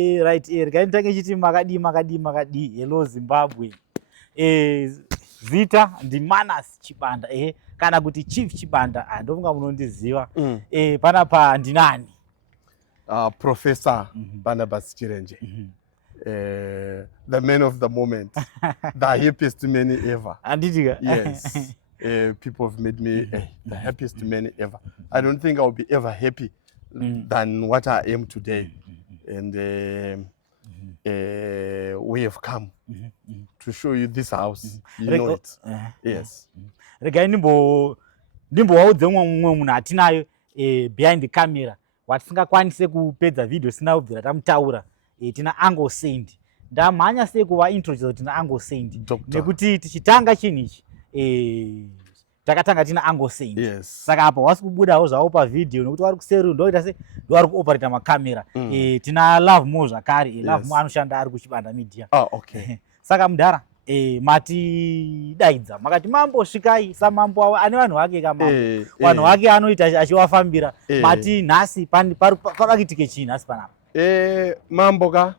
Right, regai nditange chiti makadi hello Zimbabwe. Zita ndi Manas Chibanda kana kuti Chief Chibanda ndofunga munondiziva. Panapa ndinani? Professor Barnabas Chirenje. The man of the moment. The happiest man ever. Anditika? Yes. People have made me the happiest man ever. I don't think I'll be ever happy than what I am today. And we have come to show you this house. You know it. Yes. Regai ndimbowaudze mumwe munhu atinayo behind the camera watisingakwanise kupedza video sina kubvira tamutaura. Tina Angle Saint. Ndamhanya sei kuva introduce tina Angle Saint. Nekuti tichitanga chinhu ichi takatanga tina Angle Saint. Yes. Saka apa wasi kubudawo zvawo pa video nekuti vari kuseru ndoita se vari kuoperate makamera. Tina Love Mo zvakare. Love Mo anoshanda ari kuchibanda media. Okay. Saka mudhara mati daidza makati mambo svikai samambo ane vanhu vake kamambo. Vanhu vake anoita achiwafambira. Mati nhasi parikitike chii nhasi panapa? Mambo ka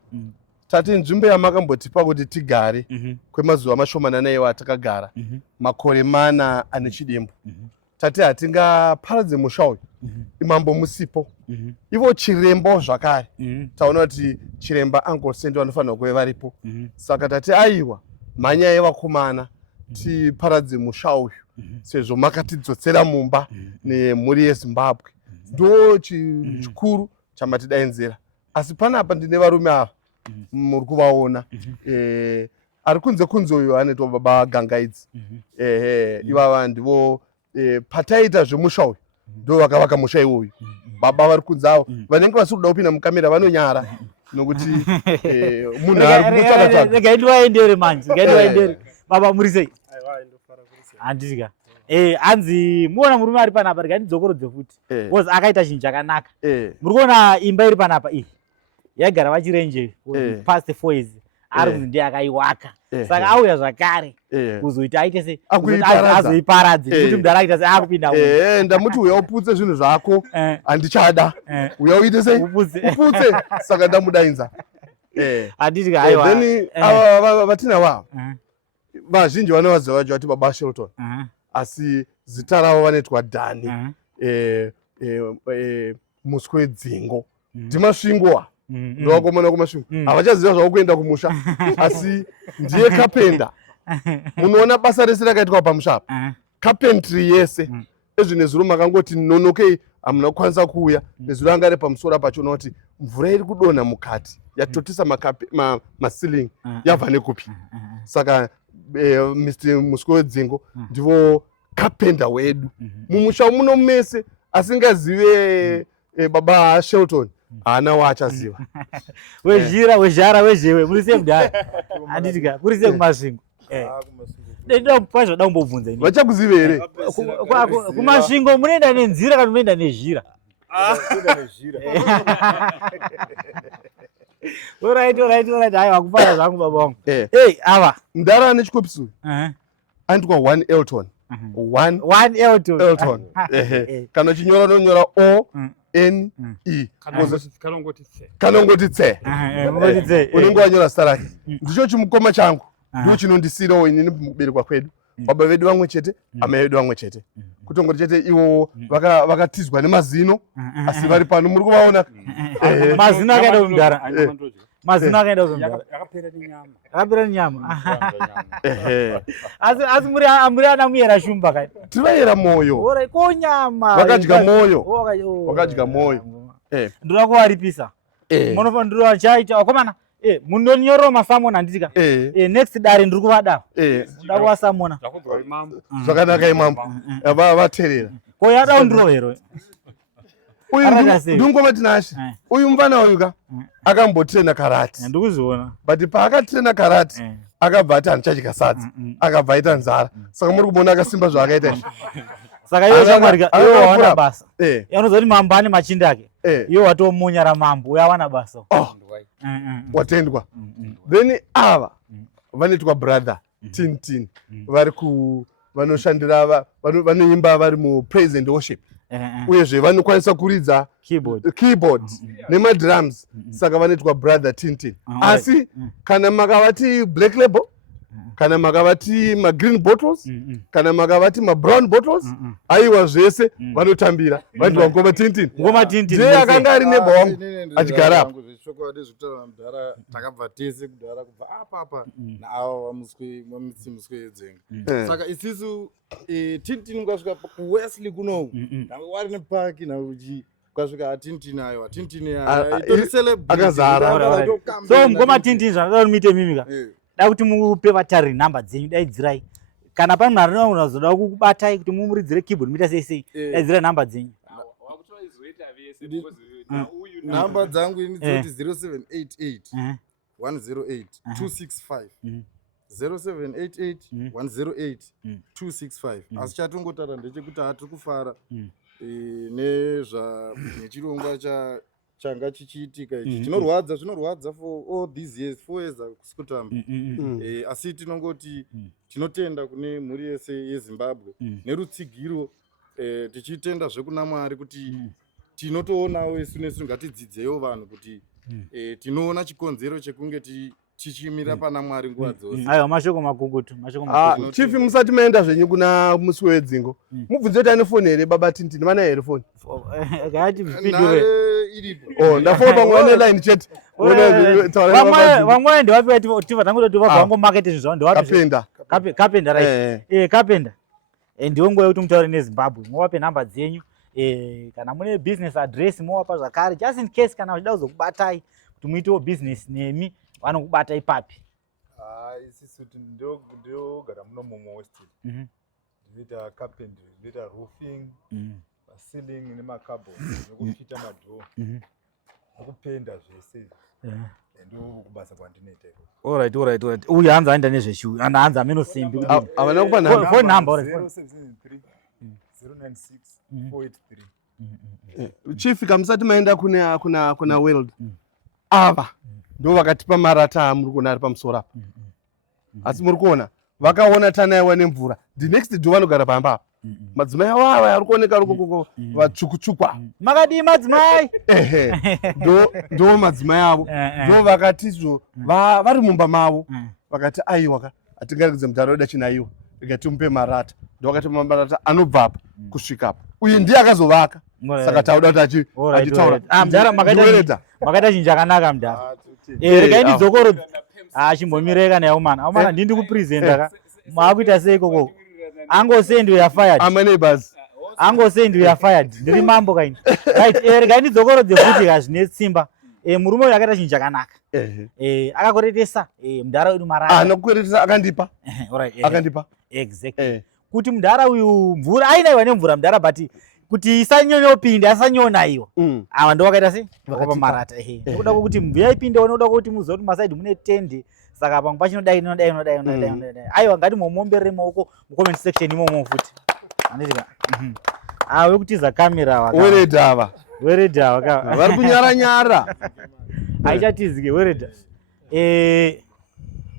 tati nzvimbo yamakambotipa kuti tigare kwemazuva mashomanana iwa takagara makore mana ane chidimbu. Tati hatingaparadze musha uyu imambo musipo ivo chirembo zvakare taona kuti chiremba Uncle Saint vanofanira kuve varipo. Saka tati aiwa mhanya yevakomana tiparadze musha uyu sezvo makatidzotsera mumba nemhuri yeZimbabwe. Ndo chikuru chamatidaidzira. Asi panapa ndine varume ava muri kuvaona ari kunze uyu anetwa baba Gangaidzi. Ivava ndivo pataita zvemusha uyu ndo vakavaka musha iwoyu. Baba vari kunze avo vanenge vasiri kuda kupinda mukamera vanonyara nokuti munhu ari kumutsvaka. Regai ndivaendere manje, regai ndivaendere. Baba muri sei? Handitika. Anzi muona murume ari panapa regai ndidzokorodze futi. Because akaita chinhu chakanaka. Muri kuona imba iri panapa iyi yagara vachirenje past 4 years ari kunzi ndiye akaiwaka. Saka auya zvakare kuzoita aite se azoiparadze kuti mudhara aita se akupinda ndamuti uya uputse zvinhu zvako handichada uya uite sei uputse. Saka ndamudainza. Handitika aiwa. Then ava vatina vavo vazhinji vanovaziva vacho vati baba Shelton. Asi zita ravo vanetwa Dhani Muswe Dzingo. Ndimasvingowa ndovakomana kumasvingo havachaziva zvavo kuenda kumusha. Asi ndiye kapenda. Munoona basa rese rakaitwa pamusha apa carpentry yese ezvi nezuro makangoti nonokei hamuna kukwanisa kuuya nezuro anga ari pamusoro pacho noti mvura iri kudonha mukati yatotisa maceiling yabva nekupi. Saka Mr. Muswe Wedzingo ndivo kapenda wedu mumusha muno mese asingazive baba Shelton haana waachaziva. Wezhara wezhewe muri sei mudhara? Handitika muri sei kumasvingo? Ndinokwazvo daumbobvunza ini. Vachakuziva here? Kumasvingo munoenda nenzira kana munoenda nezhira? Alright. Haiwa kufara zvangu baba wangu. Ava mudhara ane chikopisuru andikwa 1 Elton. 1 Elton. Kana chinyora nonyora ONE kanongoti tse unenge wanyora zita rake. Ndicho chimukoma changu ndicho chinondisirawo inini mukuberekwa kwedu. Baba vedu vamwe chete amai vedu vamwe chete kutongoti chete ivo vakatizwa nemazino asi vari pano muri kuvaona. Mazino akaenda kumudhara. Mazino akaenda kumudhara. Akapera nenyama. Asi muri ana muyera shumba kai? Tivayera moyo. Ora ko nyama. Vakadya moyo. Ndira kuvaripisa. Munofanira ndiro chaita wakomana. Munonyorwa masamona handitika. Next dare ndiri kuvada. Ndakuva samona. Zvakanaka imambo. Vaterera. Ko yada ndiro hero. Uyu ndingoma tinashe. Uyu mvana uyuka akambotrena karate. Ndikuziona. But paakatrena karate akabva ati handichadya sadza. Akabva aita nzara. Saka muri kumuona akasimba zvaakaita. Saka iwe shamwari iwe wawana basa. Unoziva kuti mambo ane machinda ake. Iwe watomunyara mambo uya wana basa. Watendwa. Then ava vanetwa brother Tintin vari ku vanoshandira vanoimba vari mu praise and worship. uyezve vanokwanisa kuridza keyboard nemadrums saka vanoitwa brother Tintin. Asi kana makavati black label kana makavati magreen bottles kana makavati mabrown bottles aiwa zvese vanotambira vanoti Ngoma Tintin. Ndiye akanga ari neighbor wangu achigara apo. Zvichokwadi zvekutaura mudhara takabva tese kudhara kubva apa naavo vamuswe yedzenga. Saka isisu Tintin ukasvika kuWesley kunoku nawe wari nepaki nawe ukasvika Tintin ayo Tintin itori celebrity akazara. So Ngoma Tintin zvanoda muite mimika. Da kuti mupe vatariri nhamba dzenyu daidzirai. Kana pane munhu anozoda kukubatai kuti mumuridzire keyboard muita sei daidzirai nhamba dzenyu. Nhamba dzangu ini dzoti 0788 108 265 0788 108 265. Asi chatongotaura ndechekuti hatiri kufara nechirongwa changa chichiitika ichi. Zvinorwadza for all these years 4 years kusikutambo. Asi tinongoti tinotenda kune mhuri yese yeZimbabwe nerutsigiro tichitenda zvekuna Mwari kuti tinotoonawo isu nesu ngatidzidzewo vanhu kuti tinoona chikonzero chekunge tichimira pana Mwari nguva dzose. Aiwa mashoko makukutu. Chief musati maenda zvenyu kuna musi wedzingo mubvunze kuti ane foni here baba Tintin. Vana here foni? Ndafona mwana line chat. Vamwe ndewapiwa tiva tangu kuti vabva ngomarket zvinhu zvavo ndewapi. Kapenda right. Kapenda. Ndiwo nguva yekuti mutaure neZimbabwe. Muvape nhamba dzenyu. Kana mune business address mowapa zvakare just in case kana vachida kuzokubatai kuti muitewo business nemi vanokubata ipapi. Isisu ndogara muno muWest. Ndinoita carpentry, ndinoita roofing, ceiling nemakabhoni nekupfita madhoo nekupenda zvese. Ndokubasa kwandinoita. Alright. Uyu hanzi aenda nezveshu. Hanzi ameno simbi. Avana kupa nhamba. Phone number 0773 096 483. Chief kamusati maenda kuna World ava ndo vakatipa marata amuri kuona ari pamusoro apa. Asi muri kuona vakaona tanaiwa nemvura the next day vanogara pamba apa. Madzimai ava ari kuoneka rukoko vatsvukutsvukwa. Makadii madzimai? Ndo madzimai avo ndo vakatizvo vari mumba mavo vakati aiwa hatingaregedze mutaro chinaiwa rega timupe marata. Ndo vakatipa marata anobva apa kusvika apa uye ndiye akazovaka. Saka tauda kuti achitaura mudhara makaita chinhu chakanaka mudhara. Regai ndidzokorodze. Chimbomireka neaumana ndindi kupresenta maakuita sei ikoko. Angosei ya fired. Ama neighbors. Angosei ya fired. Ndiri mambo kaini. Right, regai ndidzokorodze futi zvine simba. Murume uyu akaita chinhu chakanaka. Akakoretesa mudhara wedu marara. Nokukoretesa akandipa. Akandipa. Exactly. Kuti mudhara uyu mvura ainaiwa nemvura mudhara but kuti isanyonyopinda asanyonaiwa. Ava ndo vakaita sei? Vakapa marata. Ndokuda kuti mvura ipindewo nokuda kuti muzive kuti masaidi mune tende. Saka pamwe pachinodai. Aiwa ngati momomberere maoko mucomment section imomo futi. Anditika. Wekutiza kamera waka. Weredha waka. Vari kunyara. Aichatizike weredha.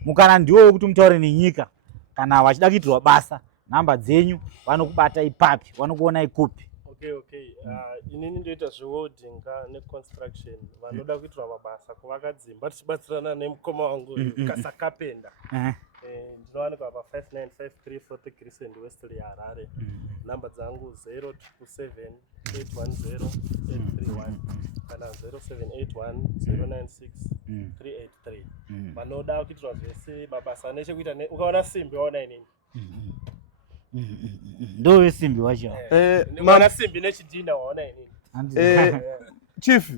Mukana ndiwo wekuti mutaure nenyika kana vachida kuitirwa basa. Nhamba dzenyu vanokubata ipapi, vanokuona ikupi. Okay. Inini ndoita zvewelding neconstruction. Vanoda kuitirwa mabasa kuvakadzimba tichibatsirana nemukoma wangu Kasakapenda. Ndinowanikwa pa5953 Fort Crescent Wesley Harare. Nhamba dzangu 0227 810 831 kana 0781 096 383. Vanoda kuitirwa zvese mabasa nechekuita ukaona simbi waona inini. Ndo wesimbi wacho. Mana simbi nechidhina waona inini. Chief.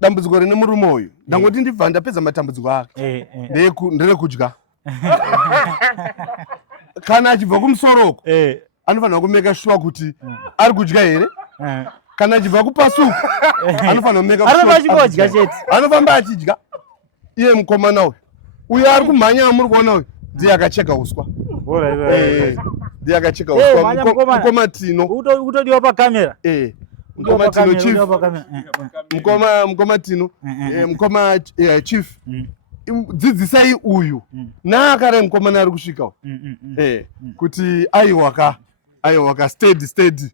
Dambudziko rine murume uyu ndangoti ndibva ndapedza matambudziko ake nderekudya. Kana achibva kumusoroko anofanira kumeka sure kuti ari kudya here. Kana achibva kupasuka anofanira kumeka sure anofamba achidya. Iye mukomana uyu ari kumhanya muri kuona uyu ndiye akacheka uswa. Ndiye akacheka uswa mukoma Tino. Utodiwa pakamera. Mukoma Tino chief. Mukoma Tino. Mukoma chief. Dzidzisai uyu naakare mukomana ari kusvika kuti aiwaka steady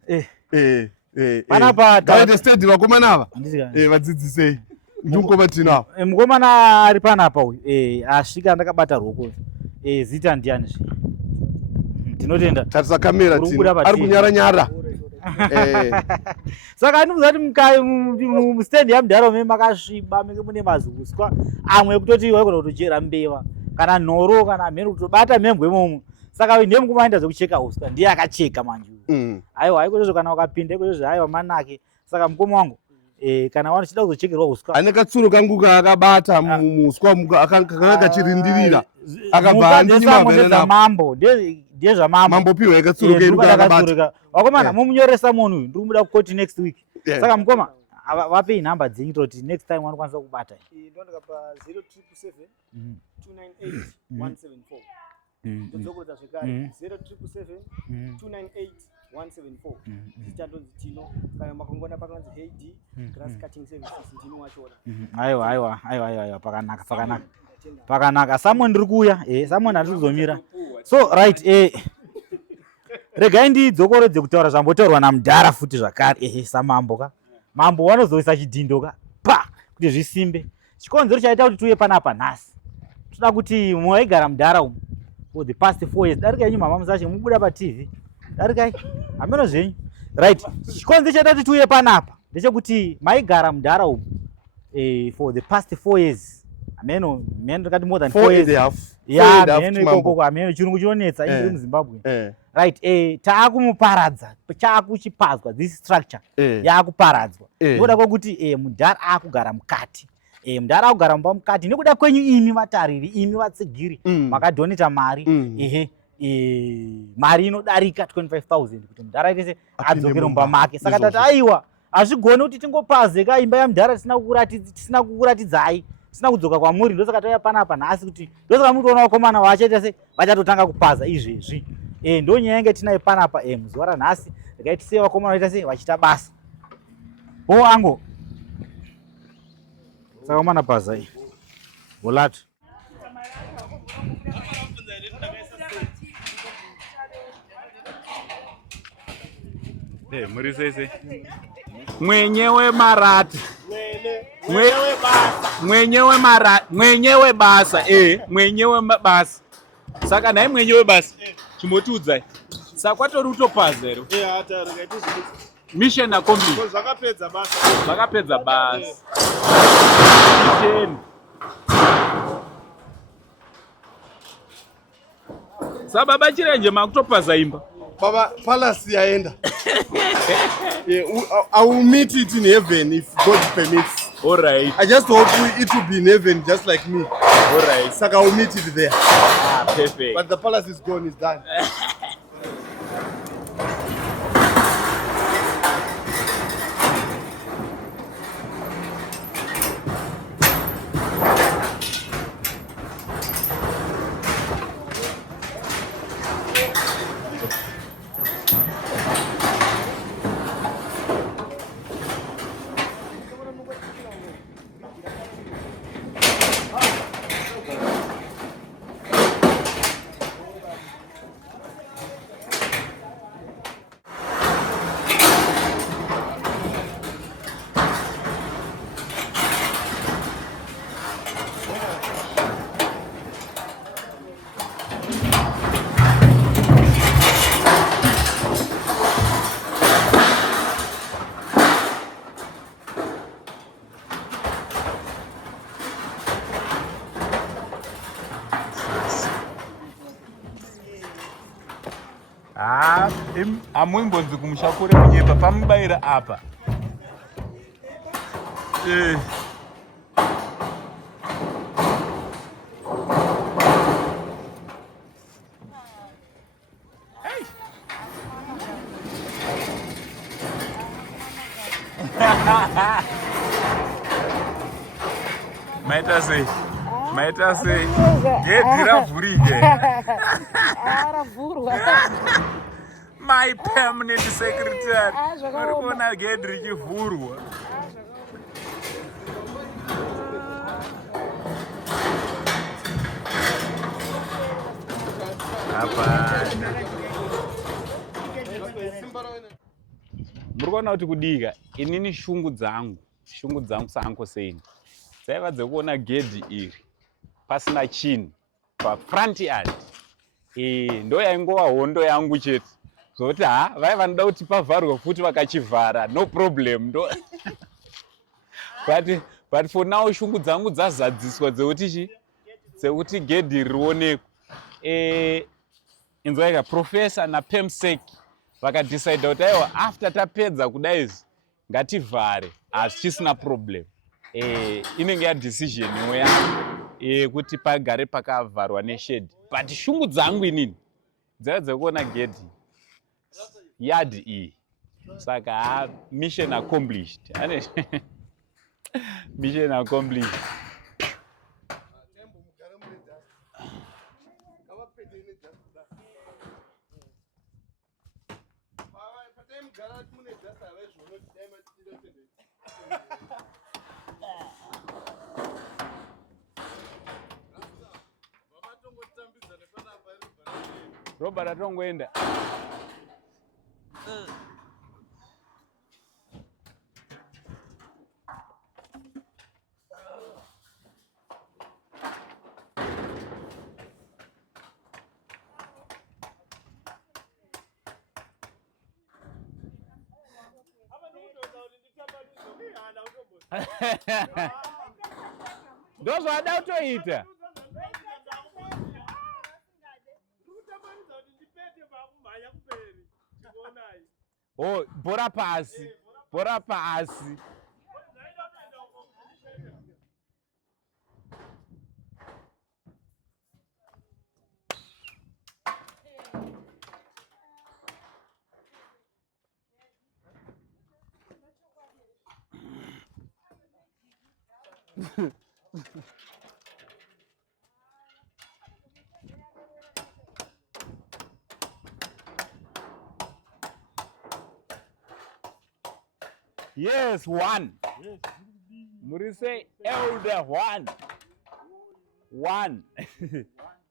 Panapa gaite stage vakomana ava vadzidzisei ndingoma tinavo mukomana ari panapa uyu asvika ndakabata ruoko zita ndiani zve tinotenda tarisa kamera ari kunyara-nyara saka andibudza kuti mustendi yamudhara me makasviba menge mune mazuswa amwe ekutoti waigona kutochera mbeva kana nhoro kana mheni kutobata mhembwe imomo saka ndiye mukumaenda zvekucheka uswa ndiye akacheka manju aiwa aikozvozvo kana ukapinda ikozvozvo aiwa manake saka mukoma wangu kana wachida kuzochekerwa uswa ane katsuro kangu kaakabata muswa kakakachirindirira akabva ndezvamambo ndezvamambo piwa katsuro kedu wakomana mumunyoresa munhu uyu ndiri kumuda kukoti next week saka mukoma vapei nhamba dzenyu toti next time wanokwanisa kubata ndondakapa 0777 298 174 ndodzokodza zvekare 0777 298 174 zichandonzi tino kana makongona pakanzi HD grass cutting services ndino wachona aiwa pakanaka Samuel ndiri kuuya Samuel handiri kuzomira so right regai ndidzokorodze kutaura zvambotaurwa namudhara futi zvakare samambo mambo wanozoisa chidhindo kuti zvisimbe chikonzero chaita kuti tuye panapa nhasi toda kuti mwaigara mudhara umu for the past 4 years darikai nyuma mamusache mubuda paTV darikai hameno zvenyu right chikonzero chaita kuti tuye panapa ndechekuti maigara mudhara umu for the past 4 years ameno ndakati more than 4 years mheno ikoko ameno chirungu chinonetsa iri muZimbabwe right taakumuparadza chaakuchipadzwa this structure yaakuparadzwa nekuda kwekuti mudhara akugara mukati mudhara akugara mumba mukati nekuda kwenyu imi vatariri imi vatsigiri makadhoneta mari mari inodarika 25,000 kuti mudhara aitese adzokere mumba make saka tati aiwa hazvigone kuti tingopazeka imba yamudhara tisina kukuratidzai tisina kudzoka kwamuri ndosaka tauya panapa nhasi kuti ndosaka muri kuona vakomana vachaita se vachatotanga kupaza izvezvi ndonyaya yange tinayo panapa muzuva ranhasi rakaitise vakomana vaita se vachita basa ango saka mana paza volatu muri sese mwenyewe marati mwenyewe basa mwenyewe basa saka nai mwenyewe basa chimbotiudzai saka kwatori kutopaza here mission accomplished zvakapedza basa sababa chirenje makutopaza imba Baba, palace yaenda. I will meet it in heaven if God permits. All right. I just hope it will be in heaven just like me. All right. Saka I will meet it there. Perfect. But the palace is gone, it's done. Hamuimbonzi kumushakure munyepa pamubaira apa. Maita sei. Gedira vurike. My permanent secretary. Marikona gedri chivhurwa. Hapana. kuona kuti kudika inini shungu dzangu saanko seini dzaiva dzekuona gedhi iri pasina chini pafront yard ndo yaingova hondo yangu chete zvokuti vaiva vanoda kuti pavharwe futi vakachivhara no problem ndo but for now shungu dzangu dzazadziswa dzekuti gedhi rionekwe. Inzoika professor na PEMSEC vakadecide kuti aiwa after tapedza kudaizi ngativhare asi chisina problem. Inenge yadecision yangu kuti pagare pakavharwa neshedi, but shungu dzangu inini dzaiva dzekuona gedhi yard iyi, saka mission accomplished. Mission accomplished. Robert atongoenda. Ndozvada kutoita. Oh, bora pasi. Yes, one. Murise elder one.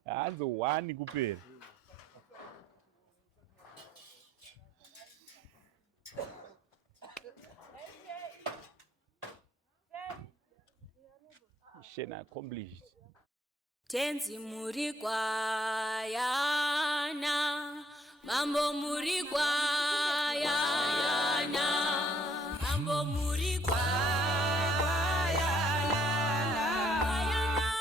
That's one kupera. Mission accomplished. Tenzi muri kwayana, mambo muri kwayana, mambo muri kwayana, ayana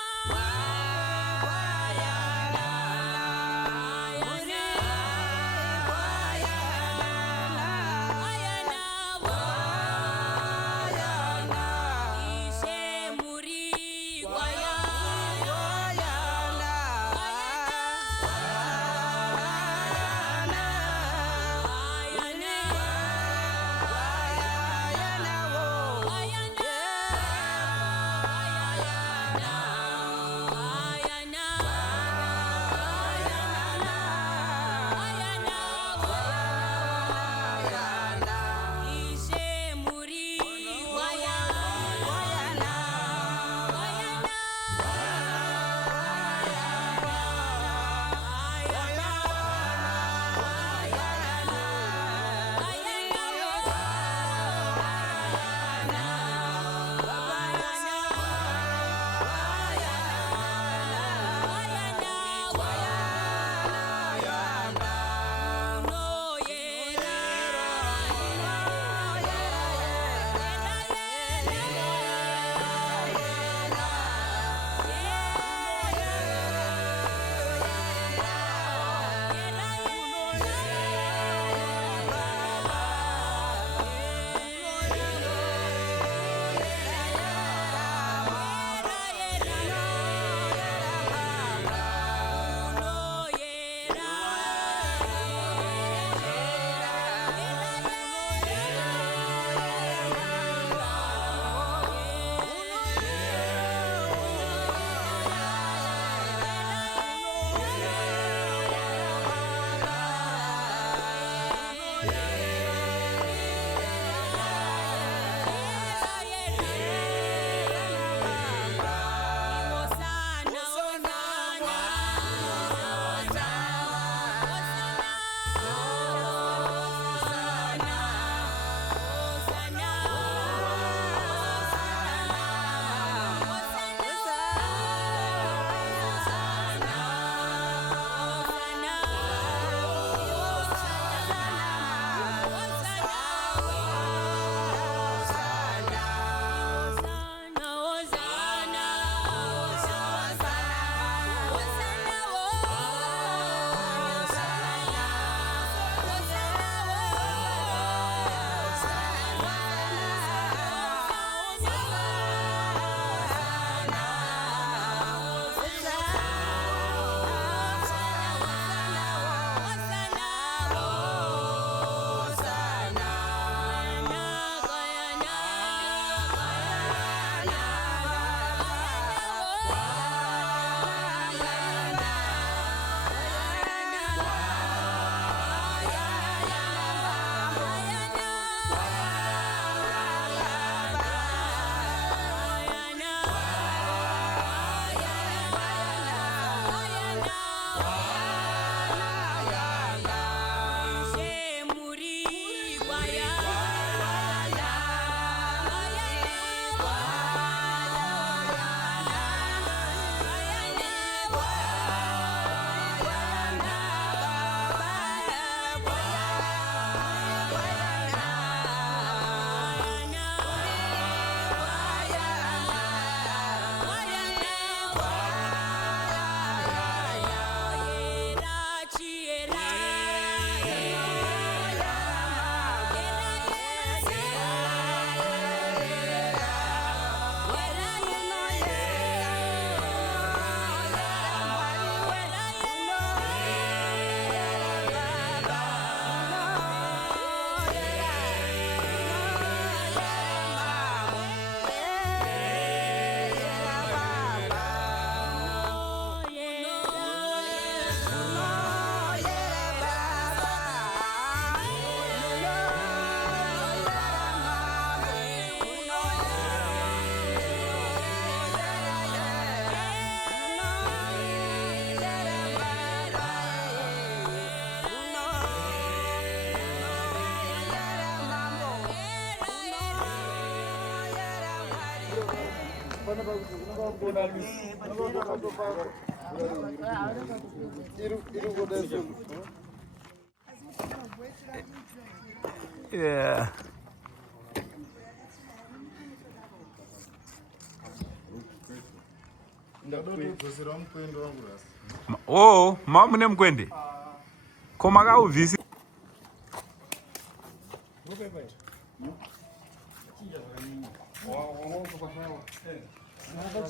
Yeah. Oh, mama mune mkwende. Koma kauvhisi.